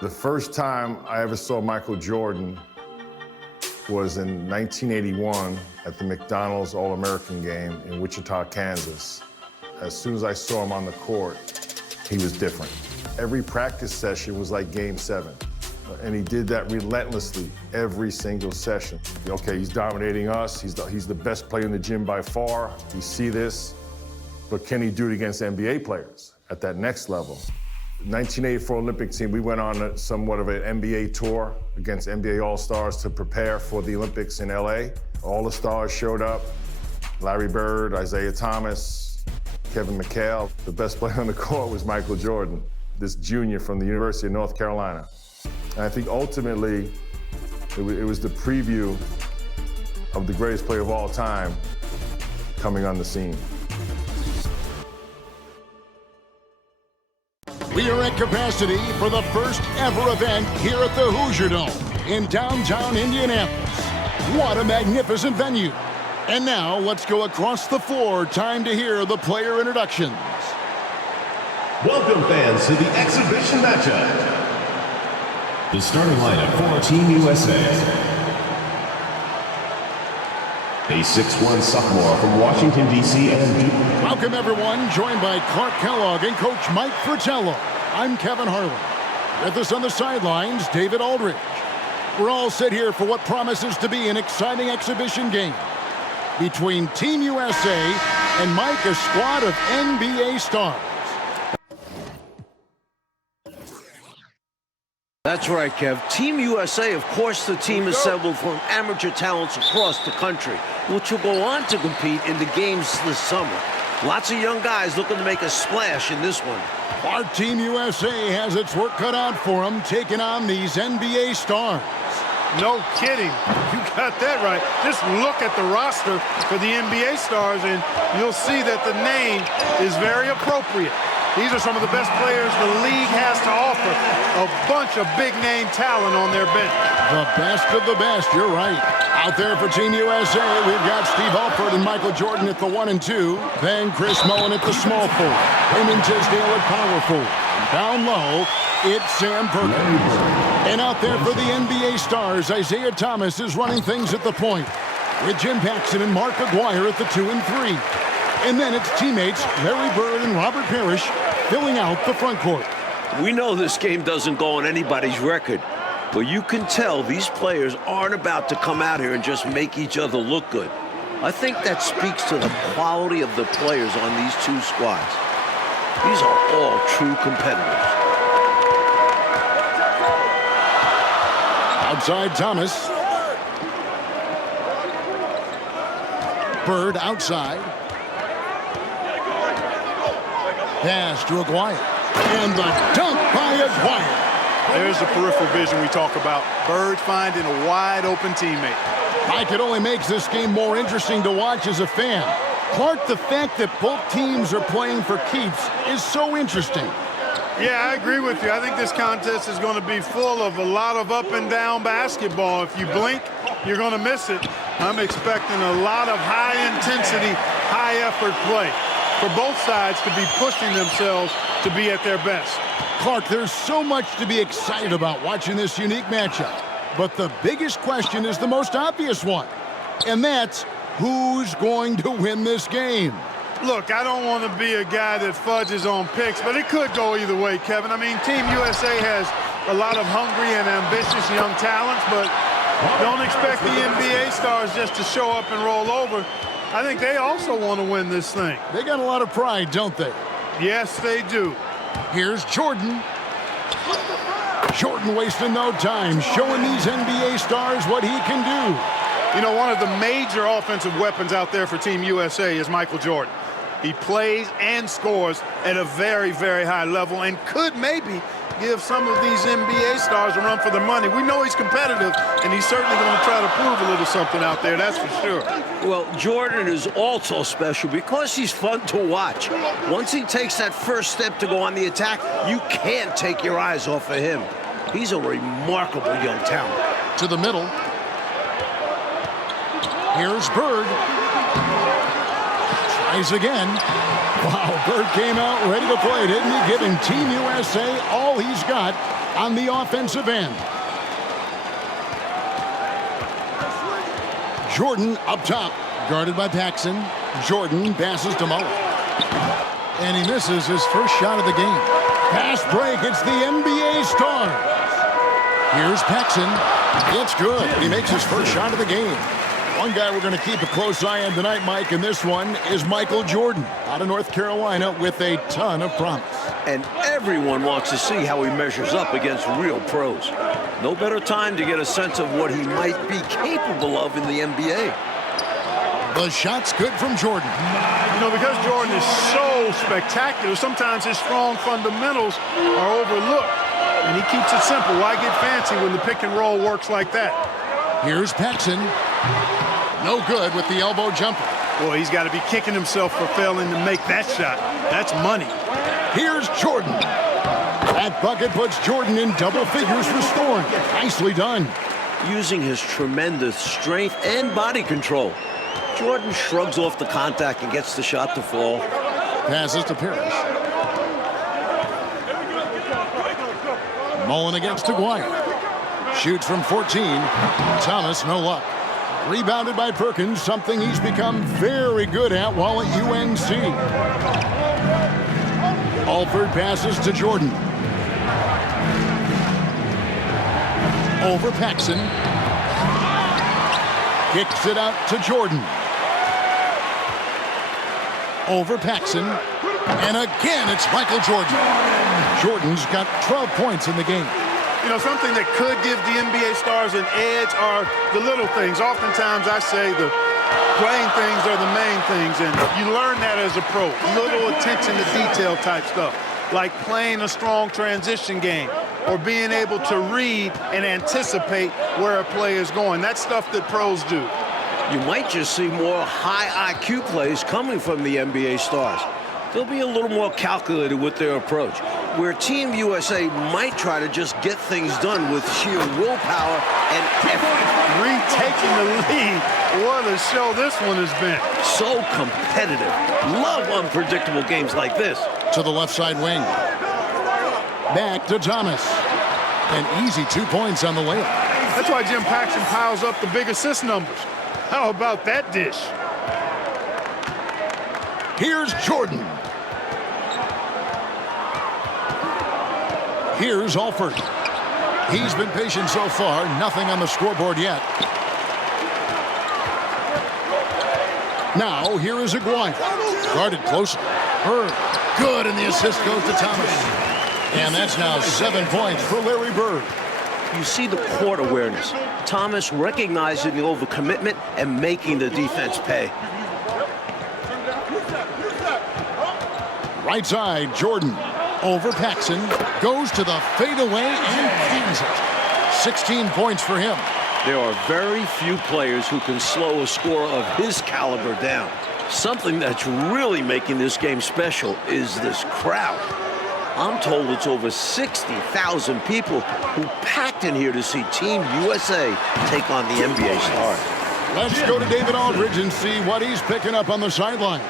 The first time I ever saw Michael Jordan was in 1981 at the McDonald's All-American game in Wichita, Kansas. As soon as I saw him on the court, he was different. Every practice session was like Game 7. And he did that relentlessly every single session. Okay, he's dominating us. He's the best player in the gym by far. We see this. But can he do it against NBA players at that next level? 1984 Olympic team, we went on somewhat of an NBA tour against NBA All-Stars to prepare for the Olympics in LA. All the stars showed up. Larry Bird, Isaiah Thomas, Kevin McHale. The best player on the court was Michael Jordan, this junior from the University of North Carolina. And I think ultimately, it was the preview of the greatest player of all time coming on the scene. We are at capacity for the first ever event here at the Hoosier Dome in downtown Indianapolis. What a magnificent venue. And now let's go across the floor. Time to hear the player introductions. Welcome fans to the exhibition matchup. The starting lineup for Team USA. A 6'1" sophomore from Washington, D.C. and Duke. Welcome, everyone. Joined by Clark Kellogg and Coach Mike Fratello. I'm Kevin Harlan. With us on the sidelines, David Aldridge. We're all set here for what promises to be an exciting exhibition game between Team USA and Mike, a squad of NBA stars. That's right, Kev. Team USA, of course, the team assembled from amateur talents across the country, which will go on to compete in the games this summer. Lots of young guys looking to make a splash in this one. Our Team USA has its work cut out for them, taking on these NBA stars. No kidding. You got that right. Just look at the roster for the NBA stars, and you'll see that the name is very appropriate. These are some of the best players the league has to offer. A bunch of big-name talent on their bench. The best of the best, you're right. Out there for Team USA, we've got Steve Alford and Michael Jordan at the 1 and 2. Then Chris Mullin at the small forward. Raymond Tisdale at power forward. Down low, it's Sam Perkins. And out there for the NBA stars, Isaiah Thomas is running things at the point, with Jim Paxson and Mark Aguirre at the 2 and 3. And then it's teammates Larry Bird and Robert Parrish filling out the front court. We know this game doesn't go on anybody's record, but you can tell these players aren't about to come out here and just make each other look good. I think that speaks to the quality of the players on these two squads. These are all true competitors. Outside Thomas. Bird outside. Pass to Aguirre. And the dunk by Aguirre. There's the peripheral vision we talk about. Bird finding a wide-open teammate. Mike, it only makes this game more interesting to watch as a fan. Clark, the fact that both teams are playing for keeps is so interesting. Yeah, I agree with you. I think this contest is going to be full of a lot of up-and-down basketball. If you blink, you're going to miss it. I'm expecting a lot of high-intensity, high-effort play for both sides to be pushing themselves to be at their best. Clark, there's so much to be excited about watching this unique matchup. But the biggest question is the most obvious one, and that's who's going to win this game? Look, I don't want to be a guy that fudges on picks, but it could go either way, Kevin. I mean, Team USA has a lot of hungry and ambitious young talents, but don't expect the NBA stars just to show up and roll over. I think they also want to win this thing. They got a lot of pride, don't they? Yes, they do. Here's Jordan. Jordan wasting no time, showing these NBA stars what he can do. You know, one of the major offensive weapons out there for Team USA is Michael Jordan. He plays and scores at a very, very high level and could maybe give some of these NBA stars a run for their money. We know he's competitive, and he's certainly going to try to prove a little something out there, that's for sure. Well, Jordan is also special because he's fun to watch. Once he takes that first step to go on the attack, you can't take your eyes off of him. He's a remarkable young talent. To the middle. Here's Bird. Tries again. Wow, Bird came out ready to play, didn't he? Giving Team USA all he's got on the offensive end. Jordan up top, guarded by Paxson. Jordan passes to Mullen. And he misses his first shot of the game. Pass break, it's the NBA Stars. Here's Paxson. It's good. He makes his first shot of the game. One guy we're going to keep a close eye on tonight, Mike, and this one is Michael Jordan out of North Carolina with a ton of promise. And everyone wants to see how he measures up against real pros. No better time to get a sense of what he might be capable of in the NBA. The shot's good from Jordan. You know, because Jordan is so spectacular, sometimes his strong fundamentals are overlooked. And he keeps it simple. Why get fancy when the pick and roll works like that? Here's Paxson. No good with the elbow jumper. Boy, he's got to be kicking himself for failing to make that shot. That's money. Here's Jordan. That bucket puts Jordan in double figures for scoring. Nicely done. Using his tremendous strength and body control, Jordan shrugs off the contact and gets the shot to fall. Passes to Parrish. Mullen against Aguirre. Shoots from 14. Thomas, no luck. Rebounded by Perkins, something he's become very good at while at UNC. Alford passes to Jordan. Over Paxson. Kicks it out to Jordan. Over Paxson. And again, it's Michael Jordan. Jordan's got 12 points in the game. You know, something that could give the NBA stars an edge are the little things. Oftentimes I say the playing things are the main things, and you learn that as a pro. Little attention to detail type stuff, like playing a strong transition game or being able to read and anticipate where a play is going. That's stuff that pros do. You might just see more high IQ plays coming from the NBA stars. They'll be a little more calculated with their approach, where Team USA might try to just get things done with sheer willpower and effort. Retaking the lead. What a show this one has been. So competitive. Love unpredictable games like this. To the left side wing. Back to Thomas. An easy 2 points on the layup. That's why Jim Paxson piles up the big assist numbers. How about that dish? Here's Jordan. Here's Alford. He's been patient so far. Nothing on the scoreboard yet. Now, here is Aguirre. Guarded closely. Bird. Good, and the assist goes to Thomas. And that's now 7 points for Larry Bird. You see the court awareness. Thomas recognizing the overcommitment and making the defense pay. Right side, Jordan. Over Paxson. Goes to the fadeaway and cleans it. 16 points for him. There are very few players who can slow a scorer of his caliber down. Something that's really making this game special is this crowd. I'm told it's over 60,000 people who packed in here to see Team USA take on the NBA stars. Let's go to David Aldridge and see what he's picking up on the sideline.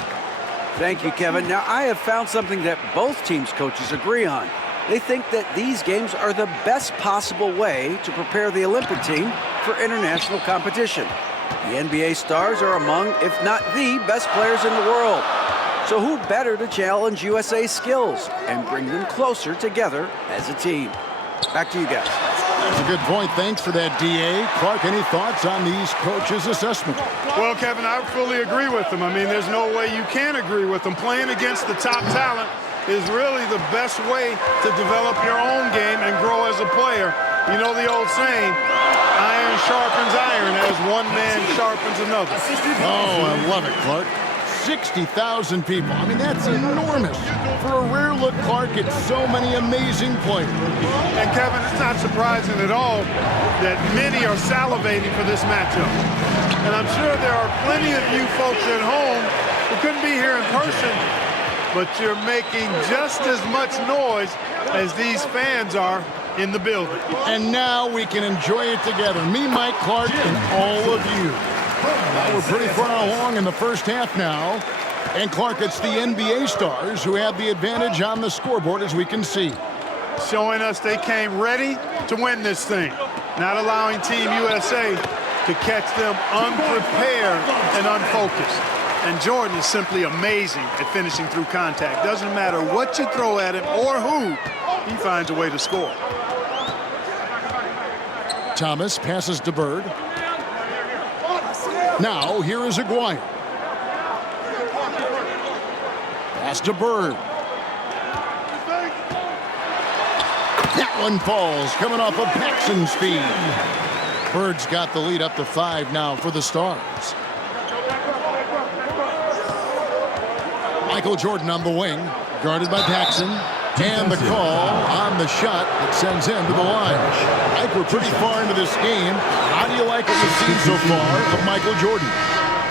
Thank you, Kevin. Now, I have found something that both teams' coaches agree on. They think that these games are the best possible way to prepare the Olympic team for international competition. The NBA stars are among, if not the best players in the world. So who better to challenge USA's skills and bring them closer together as a team? Back to you guys. That's a good point. Thanks for that, D.A. Clark, any thoughts on these coaches' assessment? Well, Kevin, I fully agree with them. I mean, there's no way you can agree with them. Playing against the top talent is really the best way to develop your own game and grow as a player. You know the old saying, iron sharpens iron as one man sharpens another. Oh, I love it, Clark. 60,000 people. I mean, that's enormous. For a rare look, Clark, at so many amazing players. And Kevin, it's not surprising at all that many are salivating for this matchup. And I'm sure there are plenty of you folks at home who couldn't be here in person, but you're making just as much noise as these fans are in the building. And now we can enjoy it together. Me, Mike, Clark, and all of you. Well, we're pretty far along in the first half now. And Clark, it's the NBA stars who have the advantage on the scoreboard, as we can see. Showing us they came ready to win this thing, not allowing Team USA to catch them unprepared and unfocused. And Jordan is simply amazing at finishing through contact. Doesn't matter what you throw at him or who, he finds a way to score. Thomas passes to Bird. Now, here is Aguirre. Pass to Bird. That one falls, coming off of Paxson's feed. Bird's got the lead up to 5 now for the Stars. Michael Jordan on the wing, guarded by Paxson. And the call on the shot that sends him to the line. Mike, we're pretty far into this game. How do you like what you've seen so far of Michael Jordan?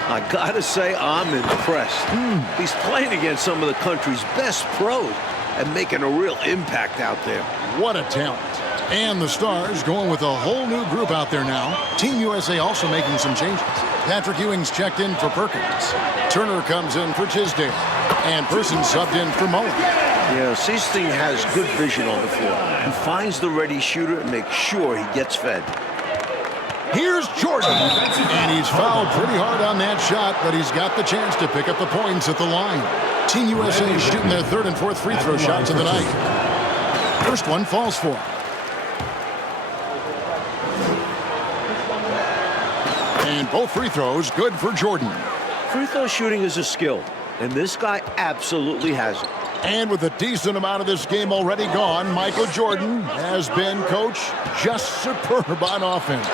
I gotta say, I'm impressed. He's playing against some of the country's best pros and making a real impact out there. What a talent. And the Stars going with a whole new group out there now. Team USA also making some changes. Patrick Ewing's checked in for Perkins. Turner comes in for Tisdale. And Person subbed in for Mullen. Yeah, Seasting has good vision on the floor. He finds the ready shooter and makes sure he gets fed. Here's Jordan. And he's fouled pretty hard on that shot, but he's got the chance to pick up the points at the line. Team USA is shooting their 3rd and 4th free throw shots of the night. First one falls for him. And both free throws good for Jordan. Free throw shooting is a skill, and this guy absolutely has it. And with a decent amount of this game already gone, Michael Jordan has been, Coach, just superb on offense.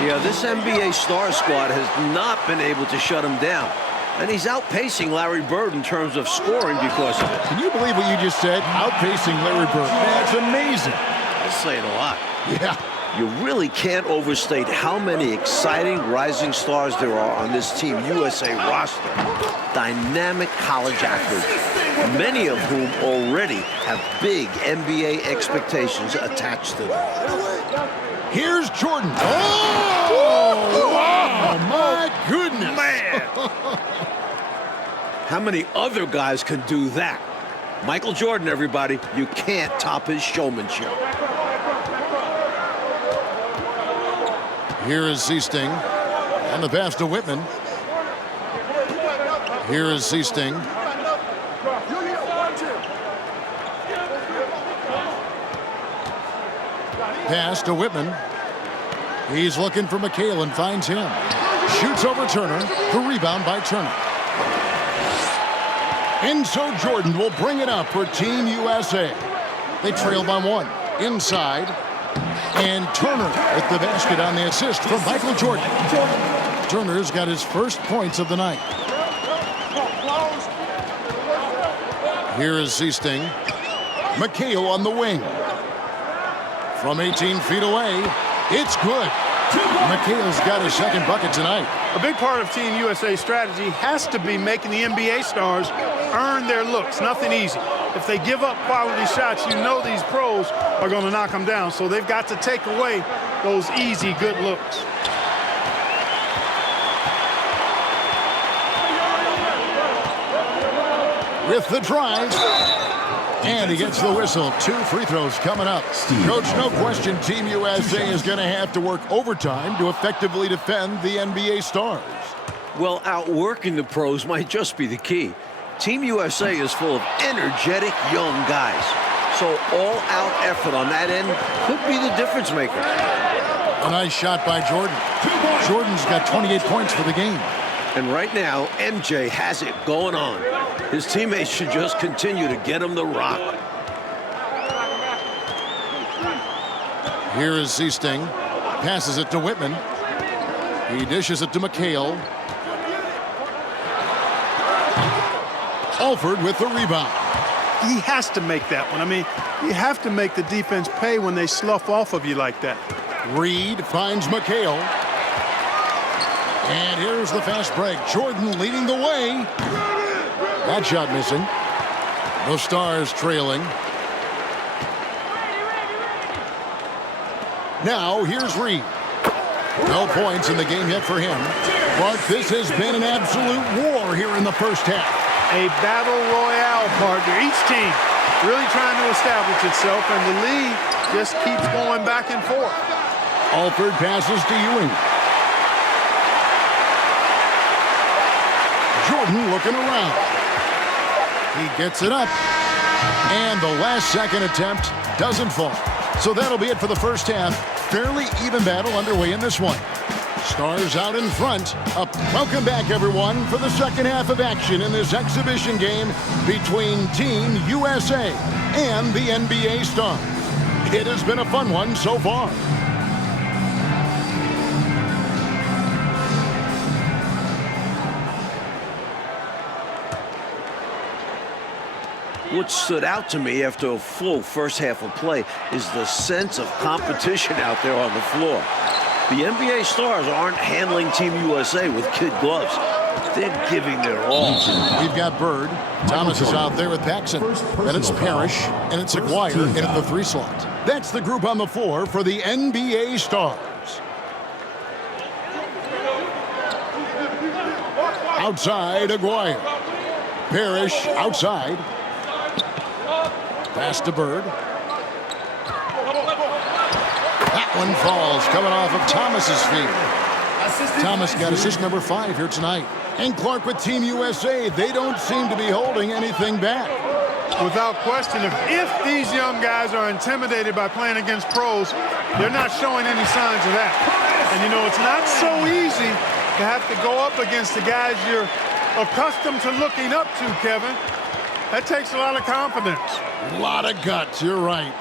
Yeah, this NBA star squad has not been able to shut him down. And he's outpacing Larry Bird in terms of scoring because of it. Can you believe what you just said? Outpacing Larry Bird. That's amazing. That's saying a lot. Yeah. You really can't overstate how many exciting rising stars there are on this Team USA roster. Dynamic college athletes, many of whom already have big NBA expectations attached to them. Here's Jordan. Oh, wow, my goodness. Man! How many other guys can do that? Michael Jordan, everybody. You can't top his showmanship. Here is Seasting. And the pass to Whitman. Here is Seasting. Pass to Whitman. He's looking for McHale and finds him. Shoots over Turner. The rebound by Turner. And so Jordan will bring it up for Team USA. They trail by 1. Inside. And Turner with the basket on the assist from Michael Jordan. Turner's got his first points of the night. Here is Seasting. McHale on the wing. From 18 feet away, it's good. McHale's got his second bucket tonight. A big part of Team USA's strategy has to be making the NBA stars earn their looks. Nothing easy. If they give up quality shots, you know these pros are going to knock them down. So they've got to take away those easy, good looks. With the drive. And he gets the whistle. 2 free throws coming up. Coach, no question Team USA is going to have to work overtime to effectively defend the NBA stars. Well, outworking the pros might just be the key. Team USA is full of energetic young guys. So all-out effort on that end could be the difference maker. A nice shot by Jordan. Jordan's got 28 points for the game. And right now, MJ has it going on. His teammates should just continue to get him the rock. Here is Seasting. Passes it to Whitman. He dishes it to McHale. Alford with the rebound. He has to make that one. I mean, you have to make the defense pay when they slough off of you like that. Reed finds McHale. And here's the fast break. Jordan leading the way. That shot missing. The Stars trailing. Now here's Reed. No points in the game yet for him. But this has been an absolute war here in the first half. a battle royale partner. Each team really trying to establish itself, and the lead just keeps going back and forth. Alford passes to Ewing. Jordan looking around. He gets it up. And the last second attempt doesn't fall. So that'll be it for the first half. Fairly even battle underway in this one. Stars out in front. Welcome back, everyone, for the second half of action in this exhibition game between Team USA and the NBA Stars. It has been a fun one so far. What stood out to me after a full first half of play is the sense of competition out there on the floor. The NBA Stars aren't handling Team USA with kid gloves. They're giving their all. We've got Bird. Thomas is out there with Paxson. Then it's Parrish, and it's Aguirre in at the 3 slot. That's the group on the floor for the NBA Stars. Outside, Aguirre. Parrish outside. Pass to Bird. That one falls, coming off of Thomas's feet. Thomas got assist number 5 here tonight. And Clark with Team USA, they don't seem to be holding anything back. Without question, if these young guys are intimidated by playing against pros, they're not showing any signs of that. And you know, it's not so easy to have to go up against the guys you're accustomed to looking up to, Kevin. That takes a lot of confidence. A lot of guts, you're right.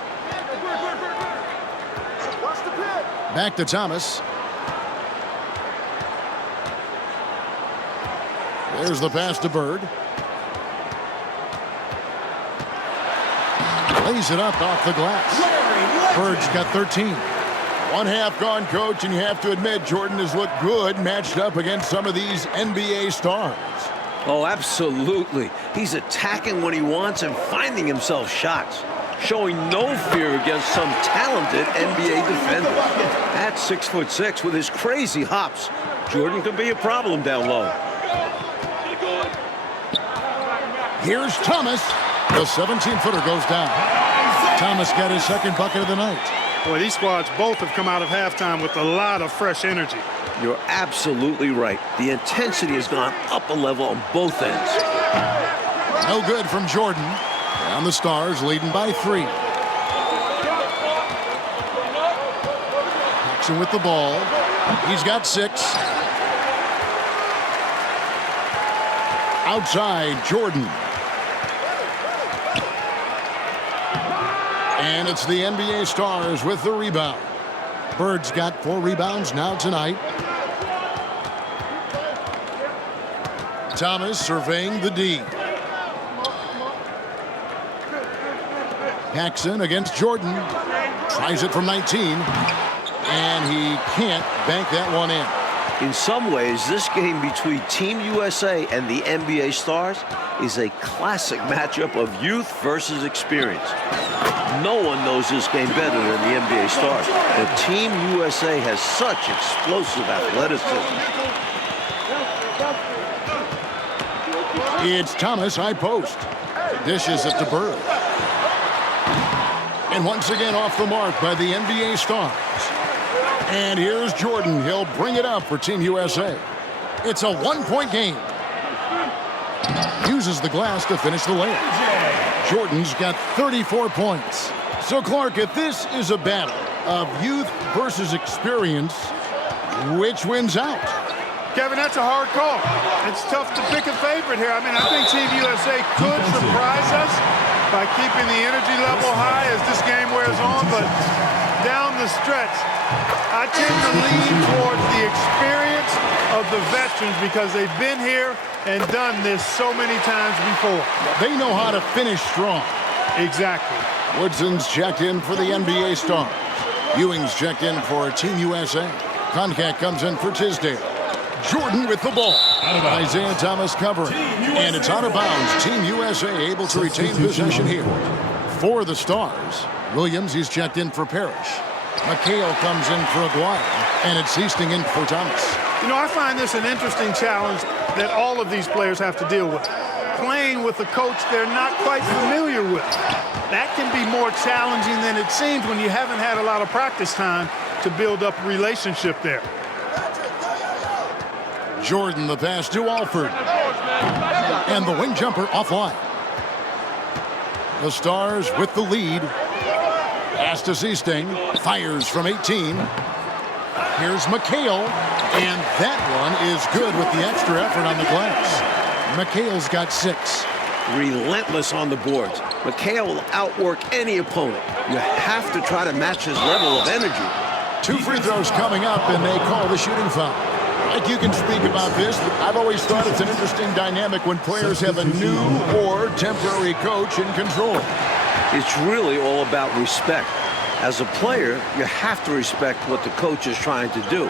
Back to Thomas. There's the pass to Bird. Lays it up off the glass. Bird's got 13. 1 half gone, Coach, and you have to admit Jordan has looked good matched up against some of these NBA stars. Oh, absolutely. He's attacking when he wants and finding himself shots. Showing no fear against some talented NBA defender. At 6'6" with his crazy hops, Jordan could be a problem down low. Here's Thomas. The 17-footer goes down. Thomas got his second bucket of the night. Well, these squads both have come out of halftime with a lot of fresh energy. You're absolutely right. The intensity has gone up a level on both ends. No good from Jordan. Down the Stars, leading by 3. Paxson with the ball. He's got 6. Outside, Jordan. And it's the NBA Stars with the rebound. Bird's got 4 rebounds now tonight. Thomas surveying the D. Paxson against Jordan. Tries it from 19. And he can't bank that one in. In some ways, this game between Team USA and the NBA Stars is a classic matchup of youth versus experience. No one knows this game better than the NBA Stars. But Team USA has such explosive athleticism. It's Thomas, high post. Dishes it to Bird. And once again off the mark by the NBA Stars. And here's Jordan. He'll bring it up for Team USA. It's a 1-point game. Uses the glass to finish the layup. Jordan's got 34 points. So, Clark, if this is a battle of youth versus experience, which wins out? Kevin, that's a hard call. It's tough to pick a favorite here. I mean, I think Team USA could surprise us by keeping the energy level high as this game wears on, but down the stretch, I tend to lean towards the experience of the veterans because they've been here and done this so many times before. They know how to finish strong. Exactly. Woodson's checked in for the NBA Stars. Ewing's checked in for Team USA. Concat comes in for Tisdale. Jordan with the ball. Isaiah Thomas covering. And it's out of bounds. Team USA able to retain possession here. For the Stars, Williams, he's checked in for Parrish. McHale comes in for Aguirre. And it's Easting in for Thomas. You know, I find this an interesting challenge that all of these players have to deal with. playing with a coach they're not quite familiar with. That can be more challenging than it seems when you haven't had a lot of practice time to build up a relationship there. Jordan, the pass to Alford. And the wing jumper offline. The Stars with the lead. Pass to Seasting. Fires from 18. Here's McHale. And that one is good with the extra effort on the glass. McHale's got 6. Relentless on the boards. McHale will outwork any opponent. You have to try to match his level of energy. 2 free throws coming up, and they call the shooting foul. Like, you can speak about this, but I've always thought it's an interesting dynamic when players have a new or temporary coach in control. It's really all about respect. As a player, you have to respect what the coach is trying to do.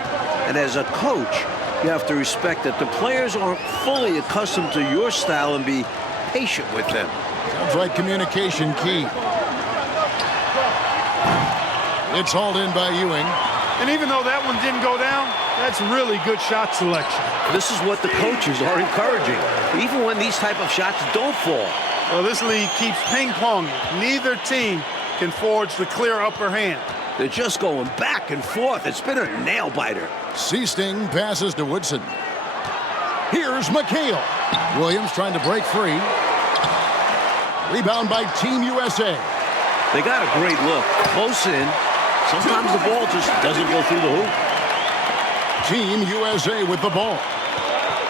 And as a coach, you have to respect that the players aren't fully accustomed to your style and be patient with them. Sounds like communication key. It's hauled in by Ewing. And even though that one didn't go down, that's really good shot selection. This is what the coaches are encouraging, even when these type of shots don't fall. Well, this league keeps ping-ponging. Neither team can forge the clear upper hand. They're just going back and forth. It's been a nail-biter. Seasting passes to Woodson. Here's McHale. Williams trying to break free. Rebound by Team USA. They got a great look. Close in. Sometimes the ball just doesn't go through the hoop. Team USA with the ball.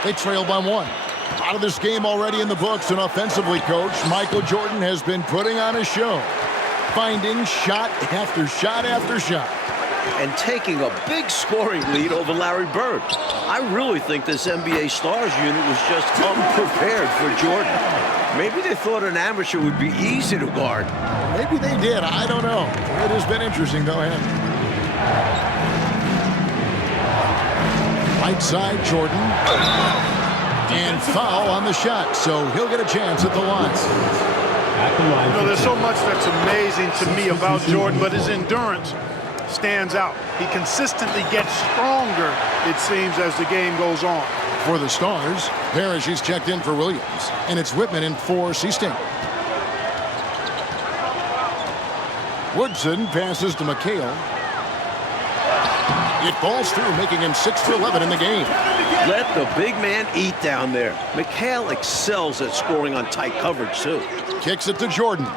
They trail by 1. Out of this game already in the books, and offensively, Coach Michael Jordan has been putting on a show, finding shot after shot after shot. And taking a big scoring lead over Larry Bird. I really think this NBA Stars unit was just unprepared for Jordan. Maybe they thought an amateur would be easy to guard. Maybe they did. I don't know. It has been interesting, though. Right side, Jordan. And foul on the shot, so he'll get a chance at the line. You know, there's so much that's amazing to me about Jordan, but his endurance stands out. He consistently gets stronger, it seems, as the game goes on. For the Stars, Parrish is checked in for Williams, and it's Whitman in for Seasting. Woodson passes to McHale. It falls through, making him 6 for 11 in the game. Let the big man eat down there. McHale excels at scoring on tight coverage, too. Kicks it to Jordan.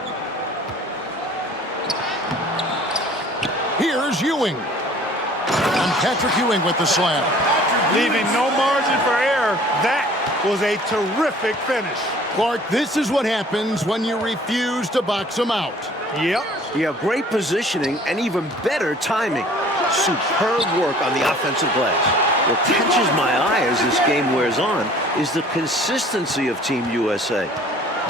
Here's Ewing. And Patrick Ewing with the slam. Leaving no margin for error. That was a terrific finish. Clark, this is what happens when you refuse to box him out. Yep. Yeah, great positioning and even better timing. Superb work on the offensive glass. What catches my eye as this game wears on is the consistency of Team USA.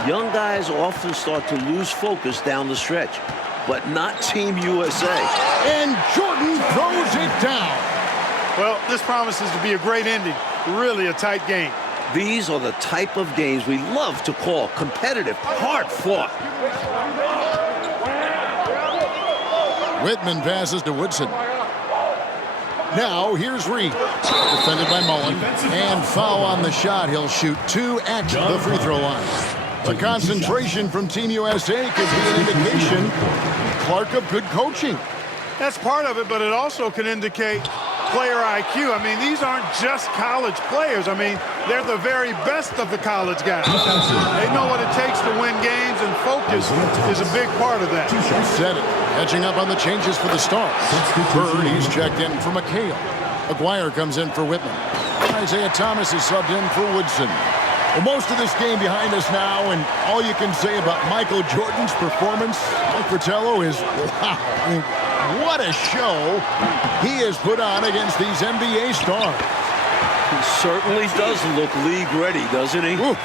Young guys often start to lose focus down the stretch, but not Team USA. And Jordan throws it down. Well, this promises to be a great ending. Really a tight game. These are the type of games we love to call competitive, hard-fought. Whitman passes to Woodson. Now, here's Reed. Defended by Mullen. And foul on the shot. He'll shoot 2 at the free throw line. The concentration from Team USA could be an indication, Clark, of good coaching. That's part of it, but it also can indicate player IQ. I mean, these aren't just college players. I mean, they're the very best of the college guys. They know what it takes to win games, and focus is a big part of that. You said it. Catching up on the changes for the Stars. Bird, he's checked in for McHale. Aguirre comes in for Whitman. Isaiah Thomas is subbed in for Woodson. Well, most of this game behind us now, and all you can say about Michael Jordan's performance, Mike Fratello, is, wow, I mean, what a show he has put on against these NBA stars. He certainly does look league ready, doesn't he? Ooh.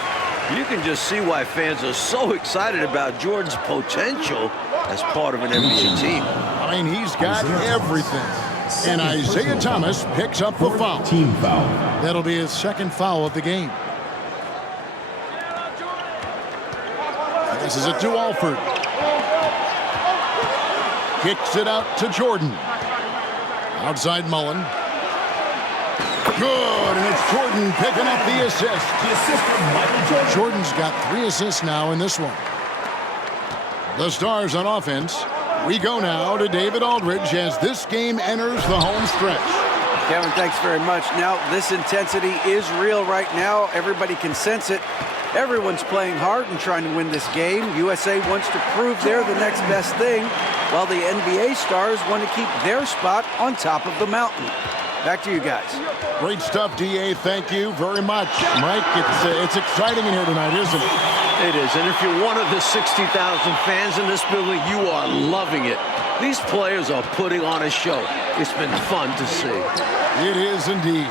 You can just see why fans are so excited about Jordan's potential as part of an NBA team. I mean, he's got everything. And Isaiah Thomas picks up the foul. Team foul. That'll be his second foul of the game. This is it to Alford. Kicks it out to Jordan. Outside Mullen. Good, and it's Jordan picking up the assist. The assist from Michael Jordan. Jordan's got 3 assists now in this one. The Stars on offense. We go now to David Aldridge as this game enters the home stretch. Kevin, thanks very much. Now, this intensity is real right now. Everybody can sense it. Everyone's playing hard and trying to win this game. USA wants to prove they're the next best thing, while the NBA stars want to keep their spot on top of the mountain. Back to you guys. Great stuff, D.A. Thank you very much. Mike, it's exciting in here tonight, isn't it? It is, and if you're one of the 60,000 fans in this building, you are loving it. These players are putting on a show. It's been fun to see. It is indeed.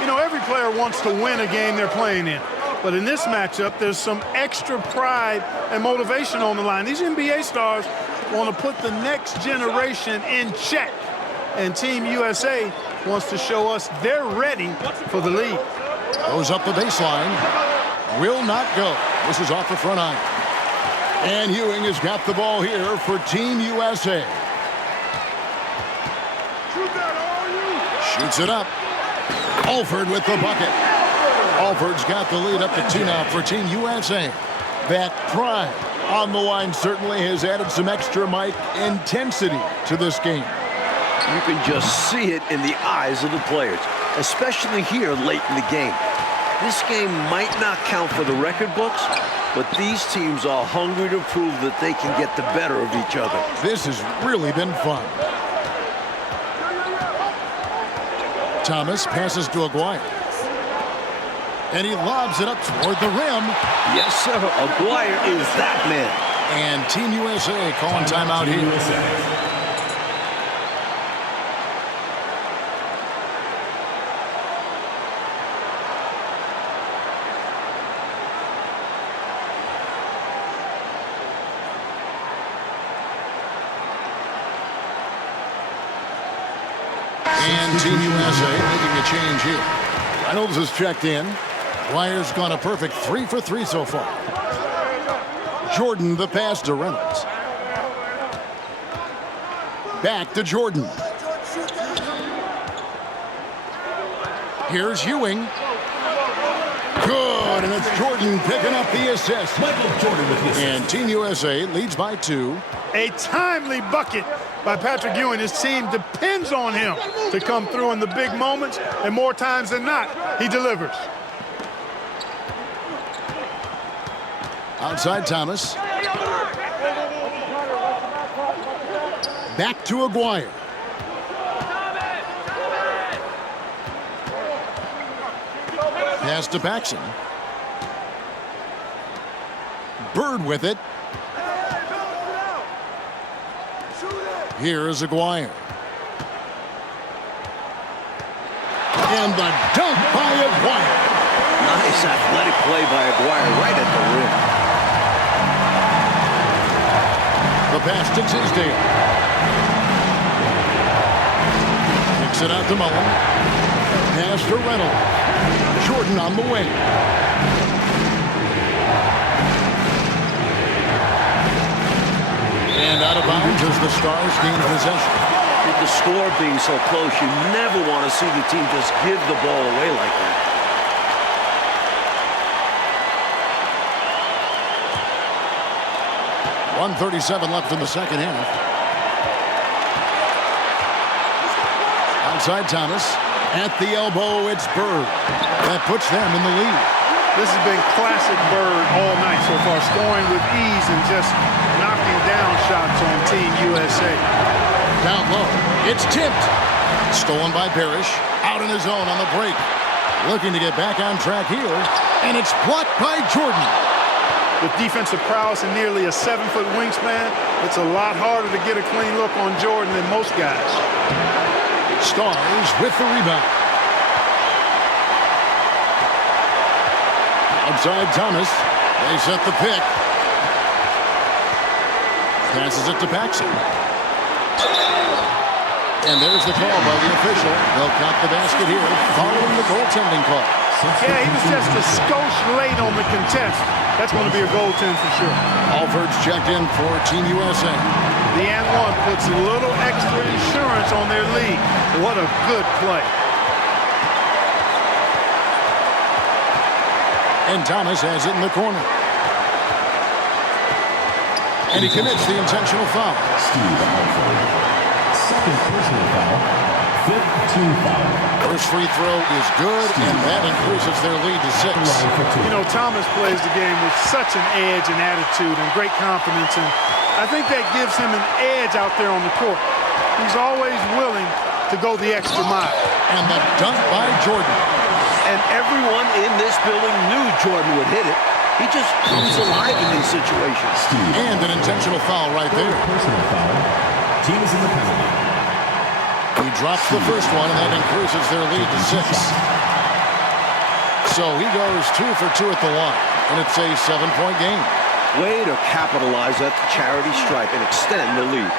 You know, every player wants to win a game they're playing in. But in this matchup, there's some extra pride and motivation on the line. These NBA stars want to put the next generation in check. And Team USA wants to show us they're ready for the lead. Goes up the baseline. Will not go. This is off the front iron. And Ewing has got the ball here for Team USA. Shoots it up. Alford with the bucket. Alford's got the lead up to 2 now for Team USA. That pride on the line certainly has added some extra, Mike, intensity to this game. You can just see it in the eyes of the players, especially here late in the game. This game might not count for the record books, but these teams are hungry to prove that they can get the better of each other. This has really been fun. Thomas passes to Aguirre. And he lobs it up toward the rim. Yes, sir. Aguirre is that man. And Team USA calling timeout here. And Team USA making a change here. Reynolds has checked in. Dwyer's gone a perfect 3 for 3 so far. Jordan the pass to Reynolds. Back to Jordan. Here's Ewing. Good, and it's Jordan picking up the assist. Michael Jordan with the assist. And Team USA leads by 2. A timely bucket by Patrick Ewing. His team depends on him to come through in the big moments, and more times than not, he delivers. Outside Thomas. Back to Aguirre. Pass to Paxson. Bird with it. Here is Aguirre. And the dunk by Aguirre. Nice athletic play by Aguirre right at the rim. The pass to Tisdale. Kicks it out to Mullen. Pass to Reynolds. Jordan on the wing. And out of bounds as the Stars gain possession. With the score being so close, you never want to see the team just give the ball away like that. 1:37 left in the second half. Outside Thomas. At the elbow, it's Bird. That puts them in the lead. This has been classic Bird all night so far, scoring with ease and just knocking down shots on Team USA. Down low, it's tipped. Stolen by Parrish. Out in his own on the break. Looking to get back on track here. And it's blocked by Jordan. With defensive prowess and nearly a 7-foot wingspan, it's a lot harder to get a clean look on Jordan than most guys. Stars with the rebound. Outside Thomas. They set the pick. Passes it to Paxson. And there's the call by the official. They'll count the basket here following the goaltending call. Yeah, he was just a skosh late on the contest. That's going to be a goaltend for sure. Alford's checked in for Team USA. The and one puts a little extra insurance on their lead. What a good play. And Thomas has it in the corner. And he commits the intentional foul. Steve Alford. Second personal foul. Fifth team foul. First free throw is good, and that increases their lead to 6. You know, Thomas plays the game with such an edge and attitude and great confidence, and I think that gives him an edge out there on the court. He's always willing to go the extra mile. And the dunk by Jordan. And everyone in this building knew Jordan would hit it. He just comes alive in these situations. And an intentional foul right there. Personal foul. Team is in the penalty. He drops the first one, and that increases their lead to 6. So he goes 2 for 2 at the line, and it's a 7-point game. Way to capitalize at the charity stripe and extend the lead.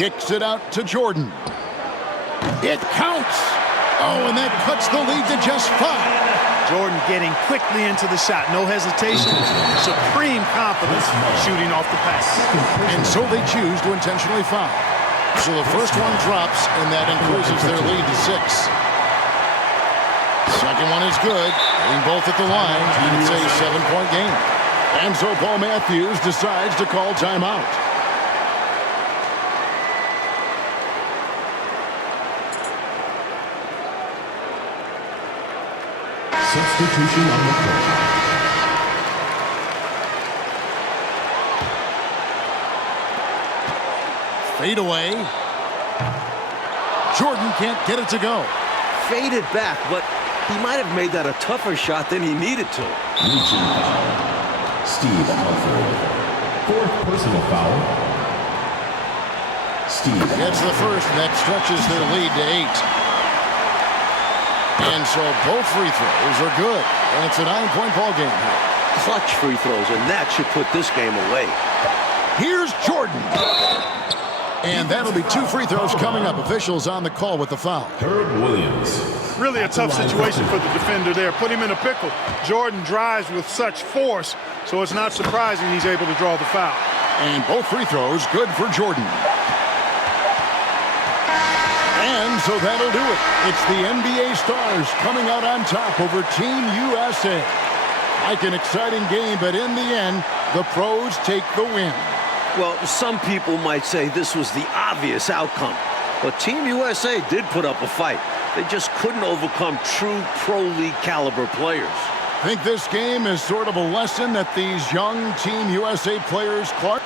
Kicks it out to Jordan. It counts. Oh, and that cuts the lead to just 5. Jordan getting quickly into the shot. No hesitation. Supreme confidence shooting off the pass. And so they choose to intentionally foul. So the first one drops, and that increases their lead to 6. Second one is good. Hitting both at the line. It's a 7-point game. And so Paul Matthews decides to call timeout. Substitution on the court. Fade away. Jordan can't get it to go. Faded back, but he might have made that a tougher shot than he needed to. Reaching foul. Steve Alford. Fourth personal foul. Steve Gets the first, and that stretches their lead to 8. And so both free throws are good. And it's a 9-point ball game here. Clutch free throws, and that should put this game away. Here's Jordan. And that'll be 2 free throws coming up. Officials on the call with the foul. Herb Williams. Really a tough situation for the defender there. Put him in a pickle. Jordan drives with such force, so it's not surprising he's able to draw the foul. And both free throws good for Jordan. And so that'll do it. It's the NBA Stars coming out on top over Team USA. Like an exciting game, but in the end, the pros take the win. Well, some people might say this was the obvious outcome. But Team USA did put up a fight. They just couldn't overcome true Pro League caliber players. Think this game is sort of a lesson that these young Team USA players, Clark?